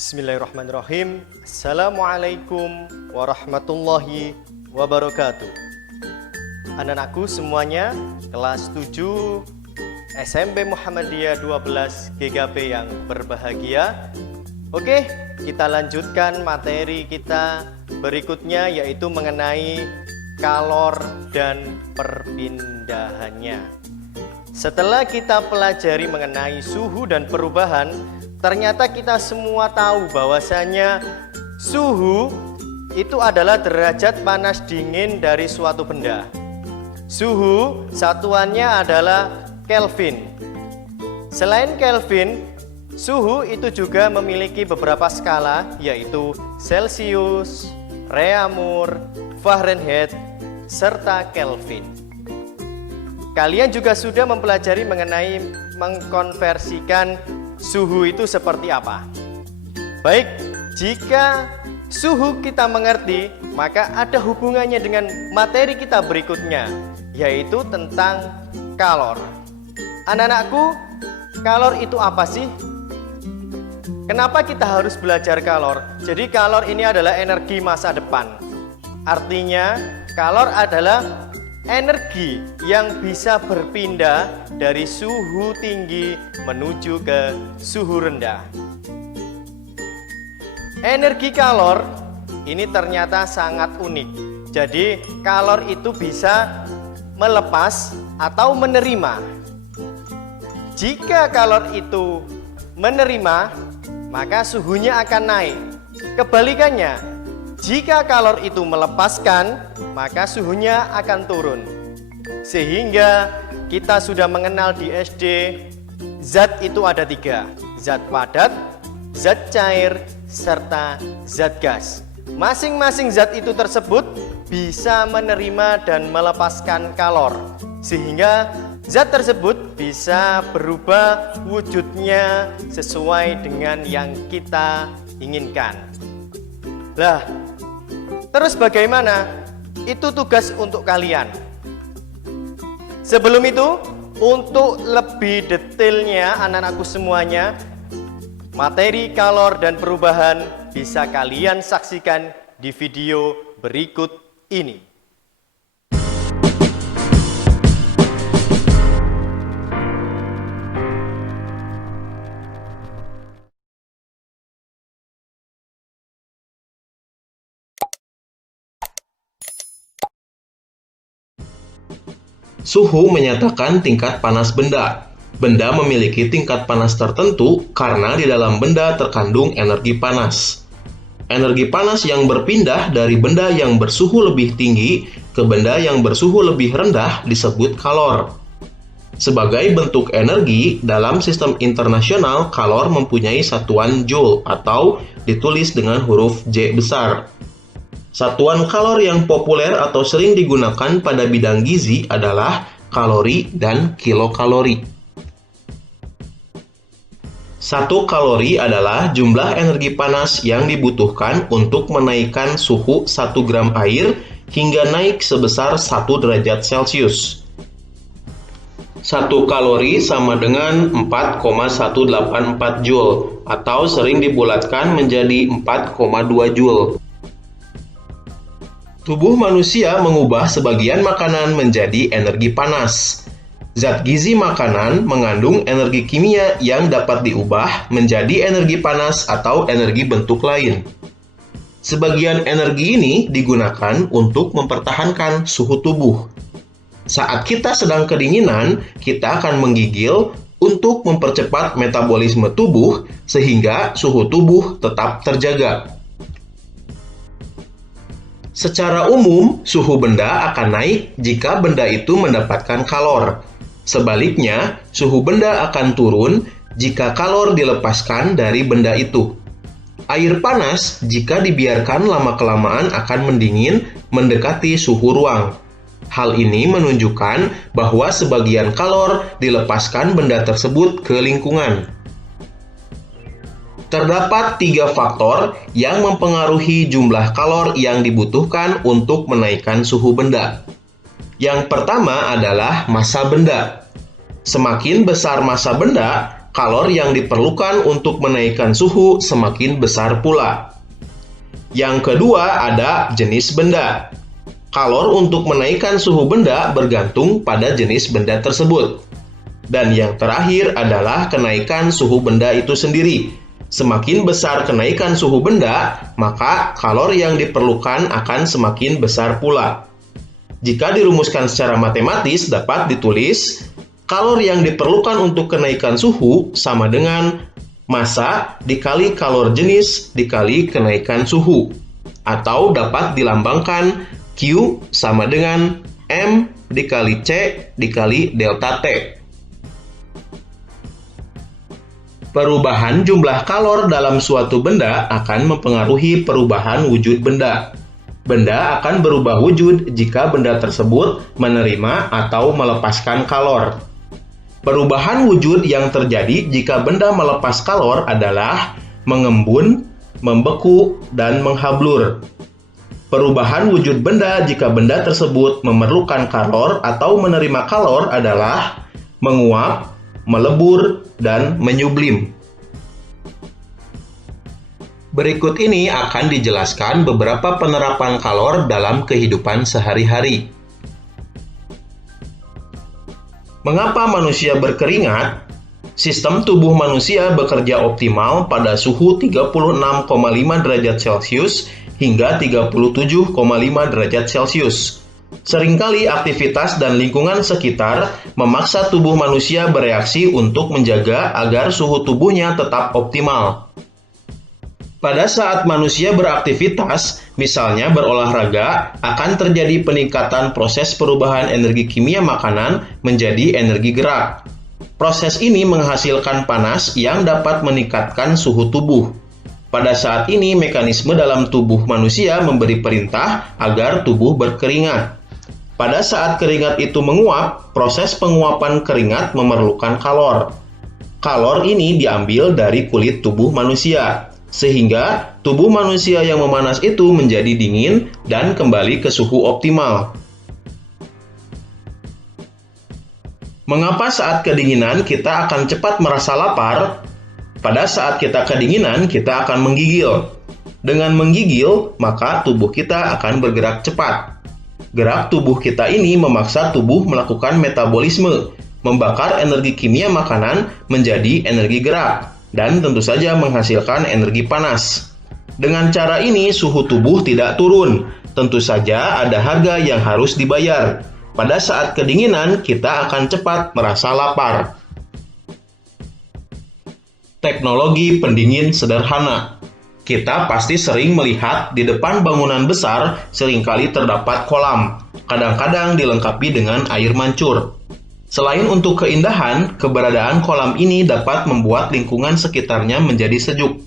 Bismillahirrahmanirrahim. Assalamualaikum warahmatullahi wabarakatuh. Anak-anakku semuanya, kelas 7 SMP Muhammadiyah 12 GKP yang berbahagia. Oke, kita lanjutkan materi kita berikutnya, yaitu mengenai kalor dan perpindahannya. Setelah kita pelajari mengenai suhu dan perubahan, ternyata kita semua tahu bahwasanya suhu itu adalah derajat panas dingin dari suatu benda. Suhu satuannya adalah Kelvin. Selain Kelvin, suhu itu juga memiliki beberapa skala, yaitu Celcius, Reaumur, Fahrenheit, serta Kelvin. Kalian juga sudah mempelajari mengenai mengkonversikan suhu itu seperti apa. Baik, jika suhu kita mengerti, maka ada hubungannya dengan materi kita berikutnya, yaitu tentang kalor. Anak-anakku, kalor itu apa sih? Kenapa kita harus belajar kalor? Jadi kalor ini adalah energi masa depan. Artinya, kalor adalah energi yang bisa berpindah dari suhu tinggi menuju ke suhu rendah. Energi kalor ini ternyata sangat unik. Jadi kalor itu bisa melepas atau menerima. Jika kalor itu menerima, maka suhunya akan naik. Kebalikannya, jika kalor itu melepaskan, maka suhunya akan turun. Sehingga kita sudah mengenal di SD, zat itu ada 3. Zat padat, zat cair, serta zat gas. Masing-masing zat itu tersebut bisa menerima dan melepaskan kalor, sehingga zat tersebut bisa berubah wujudnya sesuai dengan yang kita inginkan. Lah, terus bagaimana? Itu tugas untuk kalian. Sebelum itu, untuk lebih detailnya anak-anakku semuanya, materi kalor dan perubahan bisa kalian saksikan di video berikut ini. Suhu menyatakan tingkat panas benda. Benda memiliki tingkat panas tertentu karena di dalam benda terkandung energi panas. Energi panas yang berpindah dari benda yang bersuhu lebih tinggi ke benda yang bersuhu lebih rendah disebut kalor. Sebagai bentuk energi, dalam sistem internasional, kalor mempunyai satuan joule atau ditulis dengan huruf J besar. Satuan kalor yang populer atau sering digunakan pada bidang gizi adalah kalori dan kilokalori. 1 kalori adalah jumlah energi panas yang dibutuhkan untuk menaikkan suhu 1 gram air hingga naik sebesar 1 derajat Celcius. 1 kalori sama dengan 4,184 Joule atau sering dibulatkan menjadi 4,2 Joule. Tubuh manusia mengubah sebagian makanan menjadi energi panas. Zat gizi makanan mengandung energi kimia yang dapat diubah menjadi energi panas atau energi bentuk lain. Sebagian energi ini digunakan untuk mempertahankan suhu tubuh. Saat kita sedang kedinginan, kita akan menggigil untuk mempercepat metabolisme tubuh sehingga suhu tubuh tetap terjaga. Secara umum, suhu benda akan naik jika benda itu mendapatkan kalor. Sebaliknya, suhu benda akan turun jika kalor dilepaskan dari benda itu. Air panas, jika dibiarkan lama-kelamaan akan mendingin mendekati suhu ruang. Hal ini menunjukkan bahwa sebagian kalor dilepaskan benda tersebut ke lingkungan. Terdapat 3 faktor yang mempengaruhi jumlah kalor yang dibutuhkan untuk menaikkan suhu benda. Yang pertama adalah massa benda. Semakin besar massa benda, kalor yang diperlukan untuk menaikkan suhu semakin besar pula. Yang kedua ada jenis benda. Kalor untuk menaikkan suhu benda bergantung pada jenis benda tersebut. Dan yang terakhir adalah kenaikan suhu benda itu sendiri. Semakin besar kenaikan suhu benda, maka kalor yang diperlukan akan semakin besar pula. Jika dirumuskan secara matematis dapat ditulis, kalor yang diperlukan untuk kenaikan suhu sama dengan massa dikali kalor jenis dikali kenaikan suhu. Atau dapat dilambangkan Q sama dengan M dikali C dikali delta T. Perubahan jumlah kalor dalam suatu benda akan mempengaruhi perubahan wujud benda. Benda akan berubah wujud jika benda tersebut menerima atau melepaskan kalor. Perubahan wujud yang terjadi jika benda melepas kalor adalah mengembun, membeku, dan menghablur. Perubahan wujud benda jika benda tersebut memerlukan kalor atau menerima kalor adalah menguap, melebur, dan menyublim. Berikut ini akan dijelaskan beberapa penerapan kalor dalam kehidupan sehari-hari. Mengapa manusia berkeringat? Sistem tubuh manusia bekerja optimal pada suhu 36,5 derajat Celcius hingga 37,5 derajat Celcius. Seringkali aktivitas dan lingkungan sekitar memaksa tubuh manusia bereaksi untuk menjaga agar suhu tubuhnya tetap optimal. Pada saat manusia beraktivitas, misalnya berolahraga, akan terjadi peningkatan proses perubahan energi kimia makanan menjadi energi gerak. Proses ini menghasilkan panas yang dapat meningkatkan suhu tubuh. Pada saat ini, mekanisme dalam tubuh manusia memberi perintah agar tubuh berkeringat. Pada saat keringat itu menguap, proses penguapan keringat memerlukan kalor. Kalor ini diambil dari kulit tubuh manusia, sehingga tubuh manusia yang memanas itu menjadi dingin dan kembali ke suhu optimal. Mengapa saat kedinginan kita akan cepat merasa lapar? Pada saat kita kedinginan, kita akan menggigil. Dengan menggigil, maka tubuh kita akan bergerak cepat. Gerak tubuh kita ini memaksa tubuh melakukan metabolisme, membakar energi kimia makanan menjadi energi gerak, dan tentu saja menghasilkan energi panas. Dengan cara ini, suhu tubuh tidak turun. Tentu saja ada harga yang harus dibayar. Pada saat kedinginan, kita akan cepat merasa lapar. Teknologi pendingin sederhana. Kita pasti sering melihat di depan bangunan besar seringkali terdapat kolam, kadang-kadang dilengkapi dengan air mancur. Selain untuk keindahan, keberadaan kolam ini dapat membuat lingkungan sekitarnya menjadi sejuk.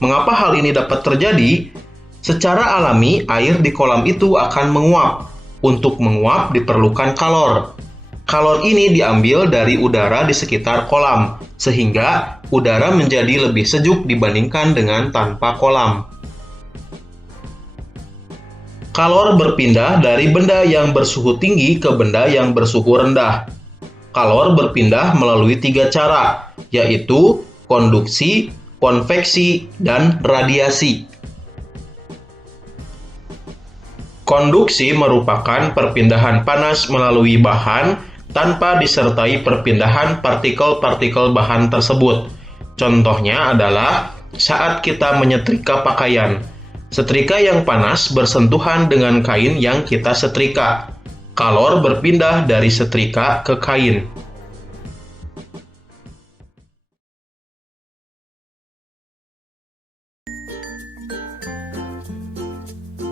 Mengapa hal ini dapat terjadi? Secara alami, air di kolam itu akan menguap. Untuk menguap diperlukan kalor. Kalor ini diambil dari udara di sekitar kolam, sehingga udara menjadi lebih sejuk dibandingkan dengan tanpa kolam. Kalor berpindah dari benda yang bersuhu tinggi ke benda yang bersuhu rendah. Kalor berpindah melalui 3 cara, yaitu konduksi, konveksi, dan radiasi. Konduksi merupakan perpindahan panas melalui bahan tanpa disertai perpindahan partikel-partikel bahan tersebut. Contohnya adalah saat kita menyetrika pakaian. Setrika yang panas bersentuhan dengan kain yang kita setrika. Kalor berpindah dari setrika ke kain.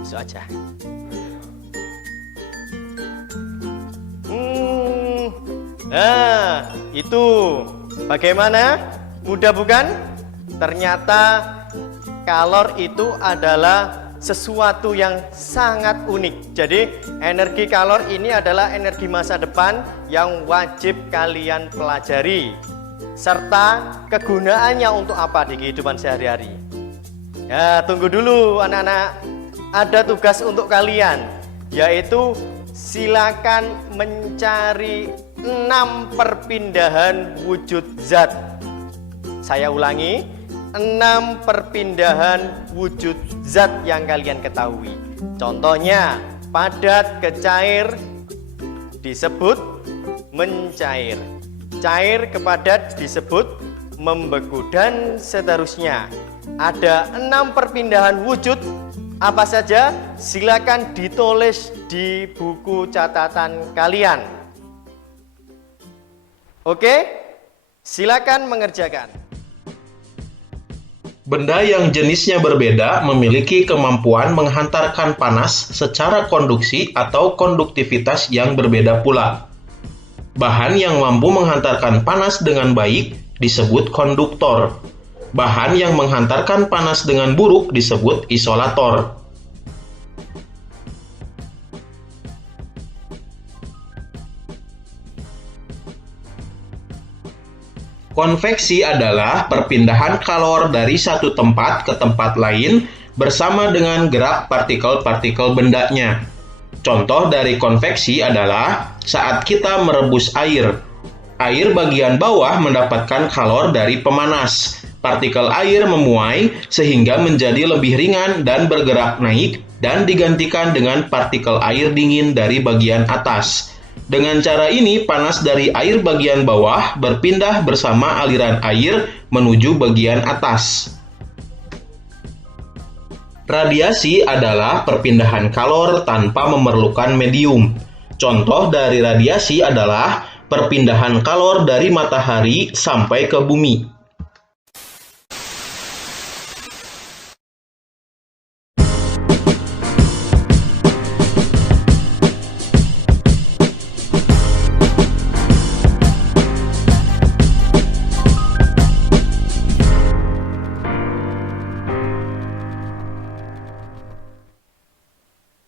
Itu aja. Nah, itu bagaimana? Mudah bukan? Ternyata kalor itu adalah sesuatu yang sangat unik. Jadi, energi kalor ini adalah energi masa depan yang wajib kalian pelajari. Serta kegunaannya untuk apa di kehidupan sehari-hari. Ya, tunggu dulu anak-anak. Ada tugas untuk kalian, yaitu silakan mencari 6 perpindahan wujud zat Saya ulangi, 6 perpindahan wujud zat yang kalian ketahui. Contohnya, padat ke cair disebut mencair. Cair ke padat disebut membeku dan seterusnya. Ada 6 perpindahan wujud. Apa saja? Silakan ditulis di buku catatan kalian. Oke? Silakan mengerjakan. Benda yang jenisnya berbeda memiliki kemampuan menghantarkan panas secara konduksi atau konduktivitas yang berbeda pula. Bahan yang mampu menghantarkan panas dengan baik disebut konduktor. Bahan yang menghantarkan panas dengan buruk disebut isolator. Konveksi adalah perpindahan kalor dari satu tempat ke tempat lain bersama dengan gerak partikel-partikel bendanya. Contoh dari konveksi adalah saat kita merebus air. Air bagian bawah mendapatkan kalor dari pemanas. Partikel air memuai sehingga menjadi lebih ringan dan bergerak naik dan digantikan dengan partikel air dingin dari bagian atas. Dengan cara ini, panas dari air bagian bawah berpindah bersama aliran air menuju bagian atas. Radiasi adalah perpindahan kalor tanpa memerlukan medium. Contoh dari radiasi adalah perpindahan kalor dari matahari sampai ke bumi.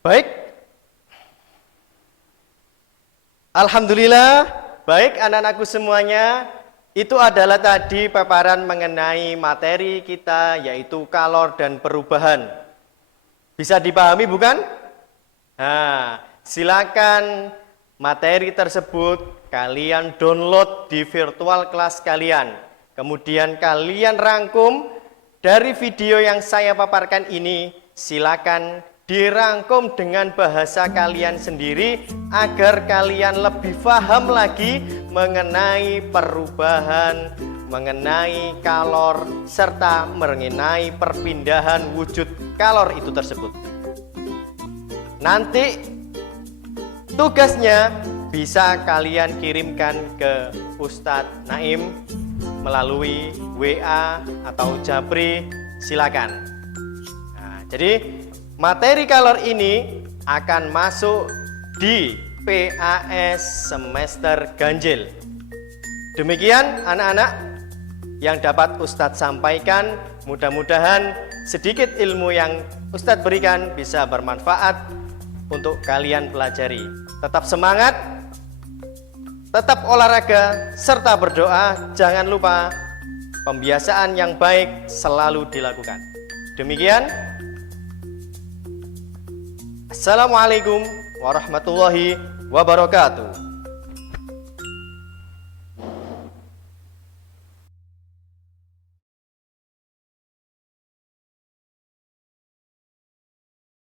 Baik. Alhamdulillah, baik anak-anakku semuanya, itu adalah tadi paparan mengenai materi kita yaitu kalor dan perubahan. Bisa dipahami bukan? Nah, silakan materi tersebut kalian download di virtual kelas kalian. Kemudian kalian rangkum dari video yang saya paparkan ini, silakan dirangkum dengan bahasa kalian sendiri agar kalian lebih paham lagi mengenai perubahan, mengenai kalor, serta mengenai perpindahan wujud kalor itu tersebut. Nanti tugasnya bisa kalian kirimkan ke Ustadz Naim melalui WA atau Japri, silakan. Nah, jadi materi kalor ini akan masuk di PAS semester ganjil. Demikian anak-anak yang dapat Ustadz sampaikan. Mudah-mudahan sedikit ilmu yang Ustadz berikan bisa bermanfaat untuk kalian pelajari. Tetap semangat, tetap olahraga, serta berdoa. Jangan lupa pembiasaan yang baik selalu dilakukan. Demikian. Assalamualaikum warahmatullahi wabarakatuh.